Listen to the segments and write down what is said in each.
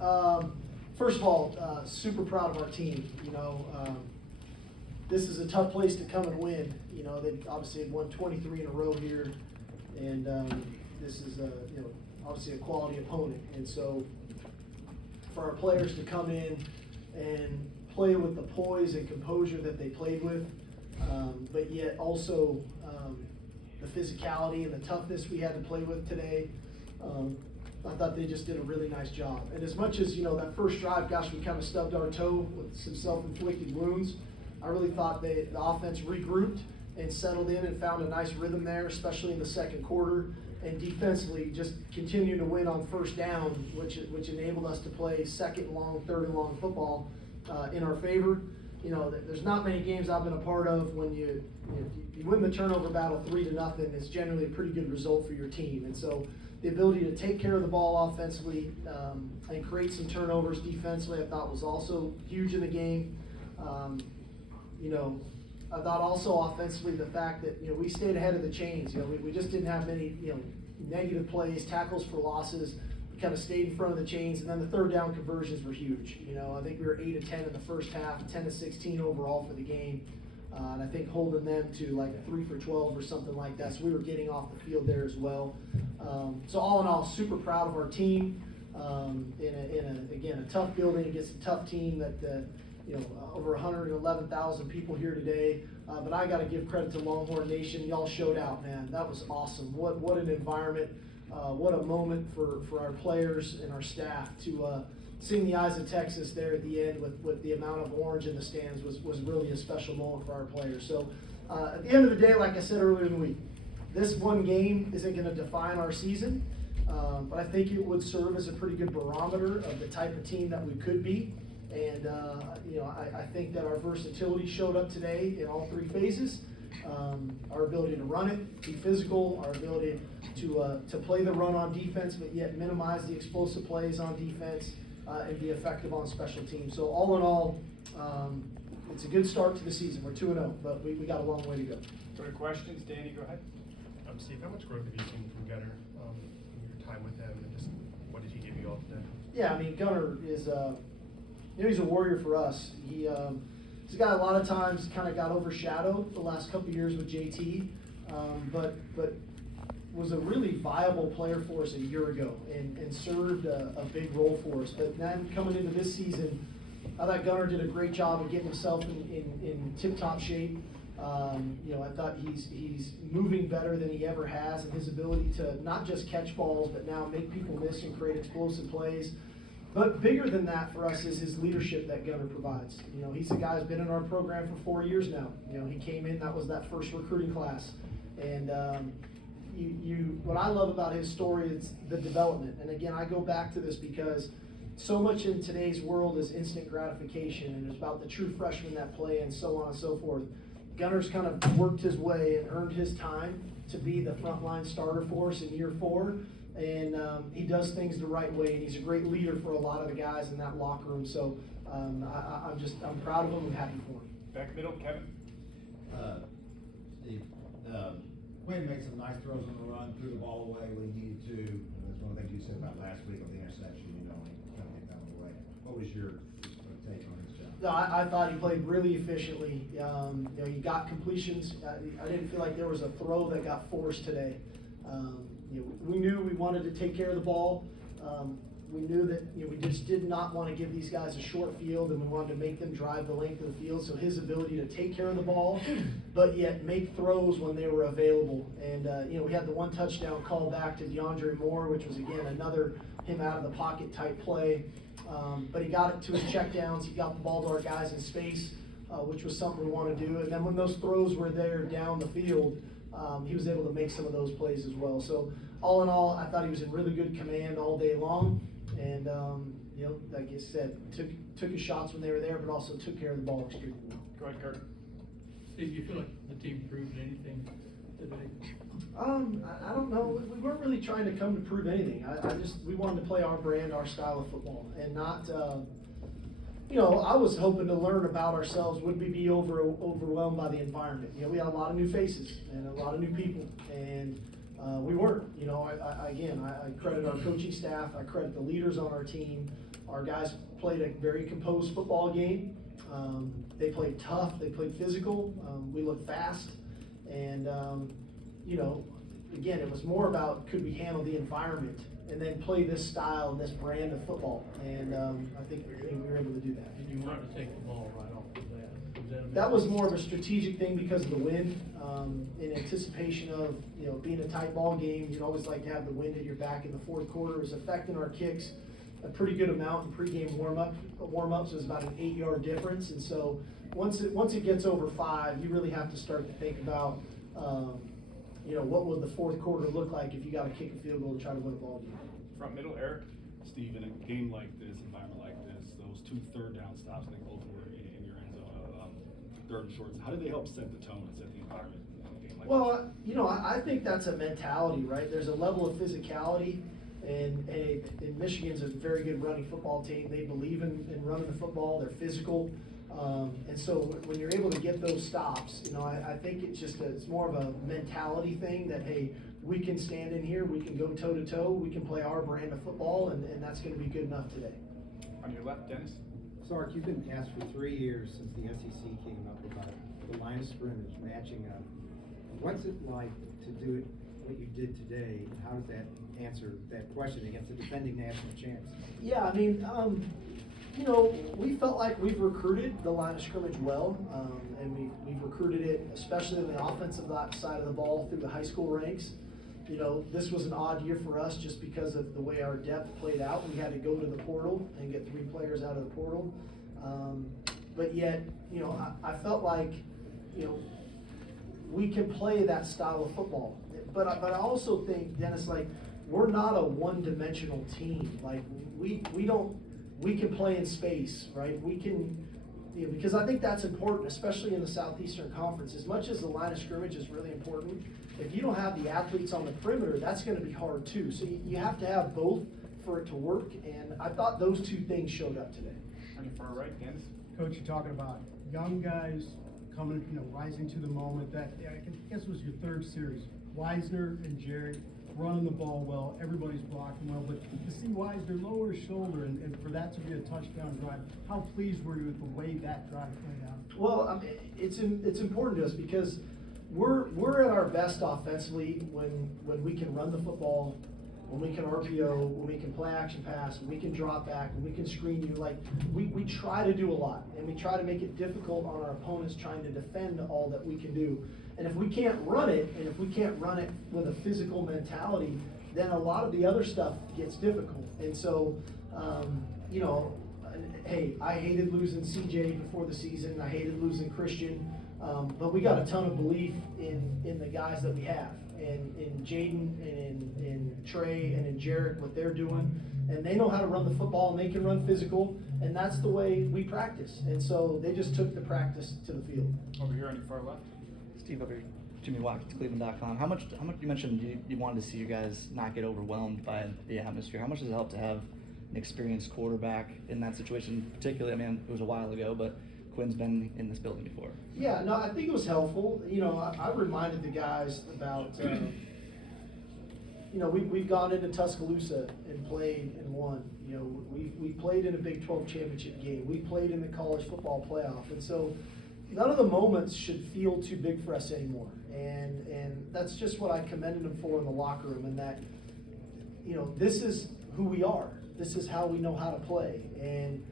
First of all, super proud of our team. This is a tough place to come and win. They obviously had won 23 in a row here, and this is obviously a quality opponent. And so for our players to come in and play with the poise and composure that they played with, but yet also the physicality and the toughness we had to play with today, I thought they just did a really nice job. And as much as, that first drive, gosh, we kind of stubbed our toe with some self-inflicted wounds, I really thought the offense regrouped and settled in and found a nice rhythm there, especially in the second quarter. And defensively, just continuing to win on first down, which enabled us to play second and long, third and long football in our favor. There's not many games I've been a part of when you win the turnover battle 3-0. It's generally a pretty good result for your team. And so the ability to take care of the ball offensively and create some turnovers defensively, I thought was also huge in the game. I thought also offensively the fact that we stayed ahead of the chains. We just didn't have many negative plays, tackles for losses. We kind of stayed in front of the chains, and then the third down conversions were huge. I think we were 8 of 10 in the first half, 10 of 16 overall for the game, and I think holding them to like 3 for 12 or something like that. So we were getting off the field there as well. So all in all, super proud of our team. In a tough building against a tough team that. Over 111,000 people here today, but I got to give credit to Longhorn Nation. Y'all showed out, man. That was awesome. What an environment. What a moment for our players and our staff to sing the Eyes of Texas there at the end with the amount of orange in the stands was really a special moment for our players. So at the end of the day, like I said earlier in the week, this one game isn't going to define our season, but I think it would serve as a pretty good barometer of the type of team that we could be. And, I think that our versatility showed up today in all three phases. Our ability to run it, be physical, our ability to play the run on defense, but yet minimize the explosive plays on defense and be effective on special teams. So all in all, it's a good start to the season. We're 2-0, but we got a long way to go. Go to questions. Danny, go ahead. Steve, how much growth have you seen from Gunner in your time with him, and just what did he give you all today? Yeah, Gunner is he's a warrior for us. He's a guy a lot of times kind of got overshadowed the last couple of years with JT, but was a really viable player for us a year ago and served a big role for us. But then coming into this season, I thought Gunner did a great job of getting himself in tip-top shape. I thought he's moving better than he ever has, and his ability to not just catch balls, but now make people miss and create explosive plays. But bigger than that for us is his leadership that Gunner provides. He's a guy who's been in our program for 4 years now. He came in, that was that first recruiting class. And what I love about his story is the development. And again, I go back to this because so much in today's world is instant gratification, and it's about the true freshmen that play and so on and so forth. Gunner's kind of worked his way and earned his time to be the frontline starter for us in year 4. And he does things the right way, and he's a great leader for a lot of the guys in that locker room. So I'm proud of him and happy for him. Back middle, Kevin. Steve, Quinn made some nice throws on the run, threw the ball away when he needed to. And that's one of the things you said about last week on the interception. He kind of hit that one away. What was your take on his job? No, I thought he played really efficiently. He got completions. I didn't feel like there was a throw that got forced today. We knew we wanted to take care of the ball. We knew that we just did not want to give these guys a short field, and we wanted to make them drive the length of the field. So his ability to take care of the ball, but yet make throws when they were available. And we had the one touchdown call back to DeAndre Moore, which was again another him out of the pocket type play. But he got it to his checkdowns. He got the ball to our guys in space, which was something we want to do. And then when those throws were there down the field, he was able to make some of those plays as well. So all in all, I thought he was in really good command all day long. And, like I said, took his shots when they were there, but also took care of the ball extremely well. Go ahead, Kurt. Steve, do you feel like the team proved anything today? I don't know. We weren't really trying to come to prove anything. We wanted to play our brand, our style of football, and not, I was hoping to learn about ourselves. Would we be overwhelmed by the environment? We had a lot of new faces and a lot of new people, and we weren't. I credit our coaching staff. I credit the leaders on our team. Our guys played a very composed football game. They played tough, they played physical, we looked fast, and, you know, again, it was more about could we handle the environment and then play this style and this brand of football, and I think we were able to do that. And you wanted to take the ball right off the bat. That was more of a strategic thing because of the wind, in anticipation of, you know, being a tight ball game. You'd always like to have the wind at your back in the fourth quarter. It was affecting our kicks a pretty good amount in pregame warm-ups was about an 8-yard difference. And so once it gets over 5, you really have to start to think about, you know, what would the fourth quarter look like if you got to kick a field goal to try to win a ball game. Front middle, Eric? Steve, in a game like this, environment like this, those 2 third-down stops, I think both were in your end zone, third and shorts. How do they help set the tone and set the environment in a game like this? Well, you know, I think that's a mentality, right? There's a level of physicality, and Michigan's a very good running football team. They believe in running the football. They're physical. And so when you're able to get those stops, you know, I think it's more of a mentality thing that, hey, we can stand in here, we can go toe to toe, we can play our brand of football, and that's going to be good enough today. On your left, Dennis? Sark, you've been asked for 3 years since the SEC came up about the line of scrimmage matching up. What's it like to do it, what you did today, and how does that answer that question against the defending national champs? Yeah, I mean, you know, we felt like we've recruited the line of scrimmage well, and we've recruited it, especially on the offensive side of the ball, through the high school ranks. You know, this was an odd year for us just because of the way our depth played out. We had to go to the portal and get 3 players out of the portal. But yet, you know, I felt like, you know, we can play that style of football. But I also think, Dennis, like, we're not a one-dimensional team. Like, we can play in space, right? We can, you know, because I think that's important, especially in the Southeastern Conference. As much as the line of scrimmage is really important, if you don't have the athletes on the perimeter, that's going to be hard too. So you have to have both for it to work, and I thought those 2 things showed up today. On your far right, Dennis? Coach, you're talking about young guys coming, you know, rising to the moment. That, I guess, was your 3rd series. Wisner and Jerry running the ball well, everybody's blocking well, but to see Wisner lower his shoulder and for that to be a touchdown drive, how pleased were you with the way that drive played out? Well, I mean, it's important to us because we're at our best offensively when we can run the football, when we can RPO, when we can play action pass, when we can drop back, when we can screen you. Like, we try to do a lot, and we try to make it difficult on our opponents trying to defend all that we can do. And if we can't run it, and if we can't run it with a physical mentality, then a lot of the other stuff gets difficult. And so, you know, hey, I hated losing CJ before the season. I hated losing Christian. But we got a ton of belief in the guys that we have, and in Jaden, and in Trey, and in Jarek, what they're doing. And they know how to run the football, and they can run physical, and that's the way we practice. And so they just took the practice to the field. Over here on your far left? Steve, over here, Jimmy Watkins, Cleveland.com. How much you mentioned you wanted to see you guys not get overwhelmed by the atmosphere. How much does it help to have an experienced quarterback in that situation? Particularly, I mean, it was a while ago, but Quinn's been in this building before. Yeah, no, I think it was helpful. You know, I reminded the guys about, you know, we've gone into Tuscaloosa and played and won. You know, we played in a Big 12 championship game. We played in the college football playoff. And so none of the moments should feel too big for us anymore. And that's just what I commended them for in the locker room, and that, you know, this is who we are. This is how we know how to play. And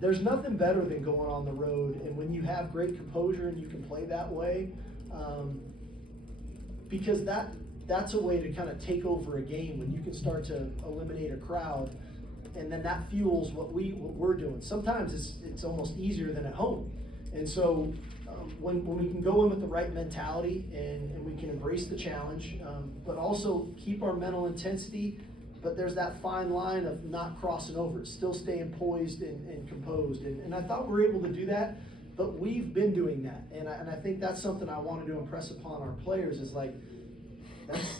there's nothing better than going on the road, and when you have great composure and you can play that way, because that's a way to kind of take over a game when you can start to eliminate a crowd, and then that fuels what we're doing. Sometimes it's almost easier than at home, and so when we can go in with the right mentality and we can embrace the challenge, but also keep our mental intensity. But there's that fine line of not crossing over, still staying poised and composed. And I thought we were able to do that, but we've been doing that. And I think that's something I wanted to impress upon our players is like,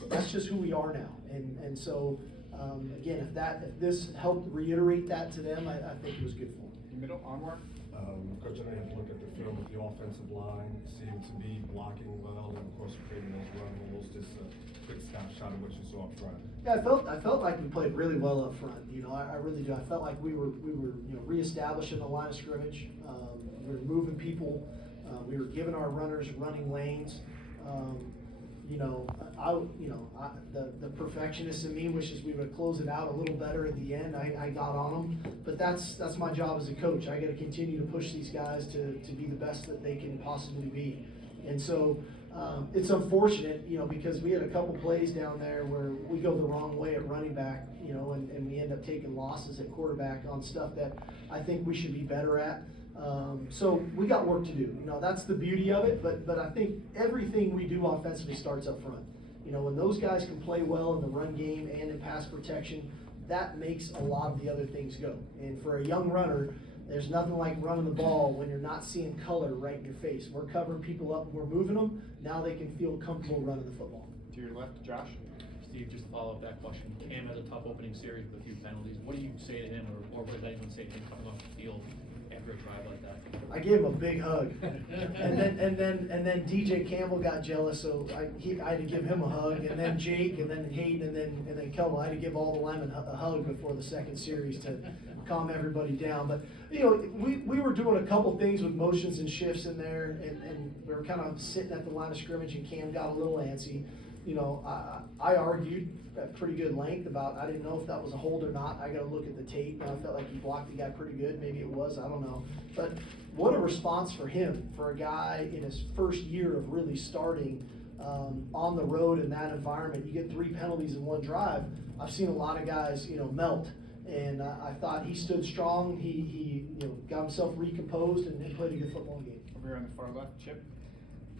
that's just who we are now. And so, again, if this helped reiterate that to them, I think it was good for them. Your middle, Anwar? Coach, I know you have to look at the film with the offensive line, seem to be blocking well, and of course creating those run holes. Just a quick snapshot of what you saw up front. Yeah, I felt like we played really well up front. You know, I really do. I felt like we were reestablishing the line of scrimmage. We were moving people. We were giving our runners running lanes. The perfectionist in me wishes we would close it out a little better at the end. I got on them, but that's my job as a coach. I got to continue to push these guys to be the best that they can possibly be. And so it's unfortunate, because we had a couple plays down there where we go the wrong way at running back, and we end up taking losses at quarterback on stuff that I think we should be better at. So we got work to do. That's the beauty of it, but I think everything we do offensively starts up front. When those guys can play well in the run game and in pass protection, that makes a lot of the other things go. And for a young runner, there's nothing like running the ball when you're not seeing color right in your face. We're covering people up, we're moving them, now they can feel comfortable running the football. To your left, Josh. Steve, just to follow up that question, Cam had a tough opening series with a few penalties. What do you say to him, or what does anyone say to him coming off the field after a drive like that? I gave him a big hug, and then DJ Campbell got jealous, so I had to give him a hug, and then Jake, and then Hayden, and then Kelvin. I had to give all the linemen a hug before the second series to calm everybody down. But we were doing a couple things with motions and shifts in there, and we were kind of sitting at the line of scrimmage, and Cam got a little antsy. I argued at pretty good length about, I didn't know if that was a hold or not. I got to look at the tape, and I felt like he blocked the guy pretty good. Maybe it was, I don't know. But what a response for him, for a guy in his first year of really starting on the road in that environment. You get 3 penalties in one drive. I've seen a lot of guys, melt. And I thought he stood strong. He got himself recomposed and played a good football game. Over here on the far left, Chip.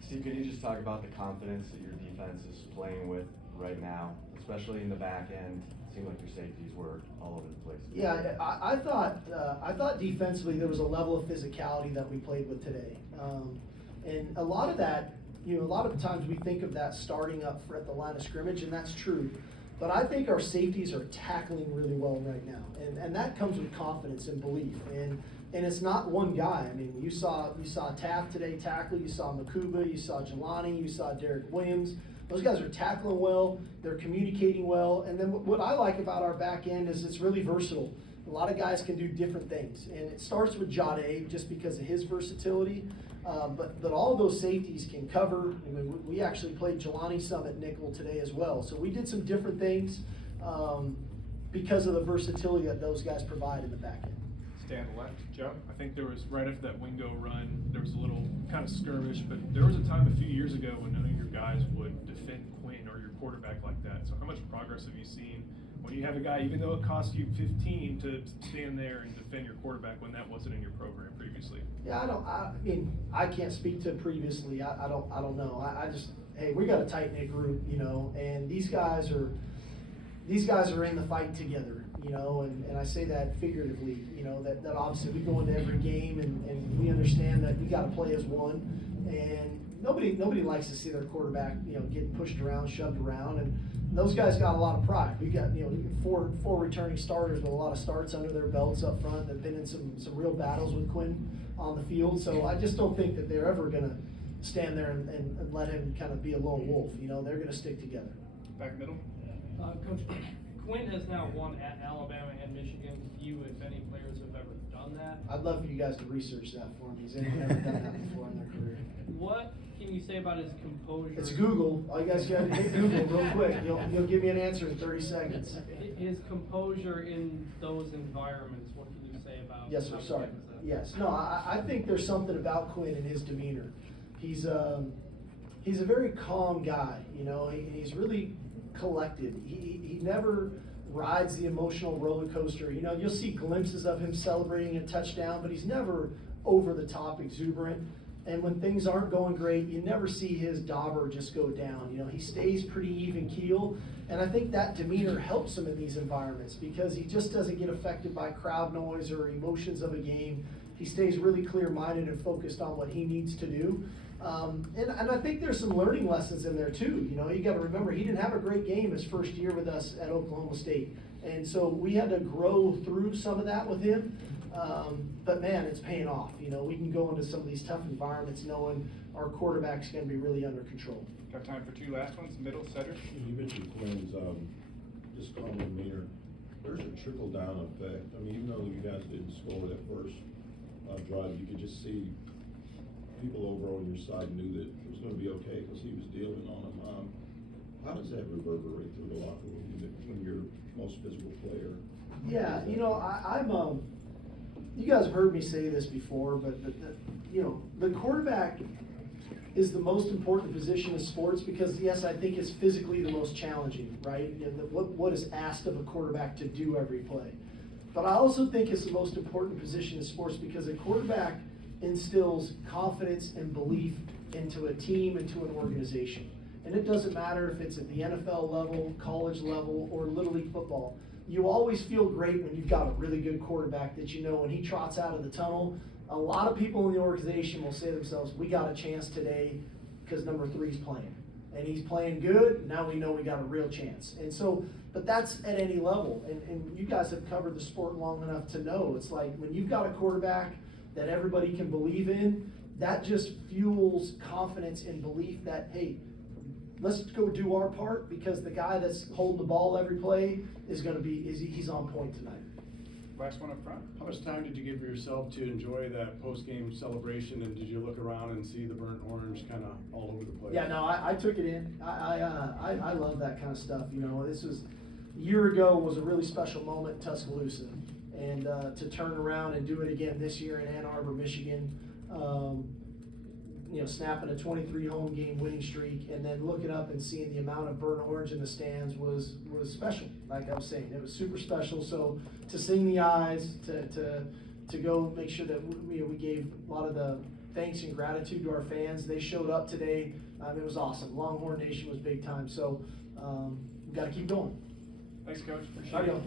Steve, can you just talk about the confidence that your defense is playing with right now, especially in the back end? It seemed like your safeties were all over the place. Yeah, I thought defensively there was a level of physicality that we played with today, and a lot of that, a lot of times we think of that starting up at the line of scrimmage, and that's true. But I think our safeties are tackling really well right now, and that comes with confidence and belief. And it's not one guy. I mean, you saw Taft today tackle, you saw Makuba, you saw Jelani, you saw Derek Williams. Those guys are tackling well, they're communicating well, and then what I like about our back end is it's really versatile. A lot of guys can do different things, and it starts with Jade just because of his versatility, but all those safeties can cover. I mean, we actually played Jelani some at nickel today as well, so we did some different things because of the versatility that those guys provide in the back end. Stay on the left, Joe. I think there was, right after that window run, there was a little kind of skirmish, but there was a time a few years ago when none of your guys would defend Quinn or your quarterback like that. So how much progress have you seen when you have a guy, even though it cost you 15 to stand there and defend your quarterback when that wasn't in your program previously? Yeah, I can't speak to previously. I don't know. I just, hey, we got a tight knit group, and these guys are in the fight together, and I say that figuratively, that obviously we go into every game and we understand that we got to play as one, and nobody likes to see their quarterback, getting pushed around, shoved around, and those guys got a lot of pride. We got, four returning starters with a lot of starts under their belts up front. They've been in some real battles with Quinn on the field, so I just don't think that they're ever gonna stand there and let him kind of be a lone wolf. They're gonna stick together. Back middle. Coach, Quinn has now won at Alabama and Michigan. Do you, if any players have ever done that? I'd love for you guys to research that for me, because they've never done that before in their career. What can you say about his composure? It's Google. All you guys got to hit Google real quick. You'll give me an answer in 30 seconds. His composure in those environments, what can you say about? Yes, sir. how Sorry. good is that? Yes. No, I think there's something about Quinn and his demeanor. He's a very calm guy. He's really collected. He never rides the emotional roller coaster. You'll see glimpses of him celebrating a touchdown, but he's never over the top exuberant. And when things aren't going great, you never see his dauber just go down. He stays pretty even keel. And I think that demeanor helps him in these environments because he just doesn't get affected by crowd noise or emotions of a game. He stays really clear-minded and focused on what he needs to do. And I think there's some learning lessons in there too. You got to remember, he didn't have a great game his first year with us at Oklahoma State. And so we had to grow through some of that with him. But man, it's paying off. You know, we can go into some of these tough environments knowing our quarterback's gonna be really under control. Got time for two last ones, middle setter. You mentioned Quinn's, just calm demeanor. There's a trickle down effect. I mean, even though you guys didn't score that first drive, you could just see people over on your side knew that it was gonna be okay because he was dealing on them. How does that reverberate through the locker room when you're most physical player? Yeah, you know, I'm you guys have heard me say this before, but you know, the quarterback is the most important position in sports because, yes, I think it's physically the most challenging, right? You know, what is asked of a quarterback to do every play. But I also think it's the most important position in sports because a quarterback instills confidence and belief into a team, into an organization. And it doesn't matter if it's at the NFL level, college level, or Little League football. You always feel great when you've got a really good quarterback that you know when he trots out of the tunnel, a lot of people in the organization will say to themselves, we got a chance today because number 3's playing. And he's playing good, now we know we got a real chance. And so, but that's at any level. And you guys have covered the sport long enough to know, it's like when you've got a quarterback that everybody can believe in, that just fuels confidence and belief that, hey, let's go do our part because the guy that's holding the ball every play is going to be, he's on point tonight. Last one up front. How much time did you give yourself to enjoy that post-game celebration, and did you look around and see the burnt orange kind of all over the place? Yeah, no, I took it in. I love that kind of stuff. You know, this was a year ago was a really special moment in Tuscaloosa, and to turn around and do it again this year in Ann Arbor, Michigan. You know, snapping a 23 home game winning streak and then looking up and seeing the amount of burnt orange in the stands was special. Like I was saying, it was super special. So to sing the eyes, to go make sure that we gave a lot of the thanks and gratitude to our fans. They showed up today. It was awesome. Longhorn Nation was big time. So we got to keep going. Thanks, Coach. Appreciate All right, it. y'all.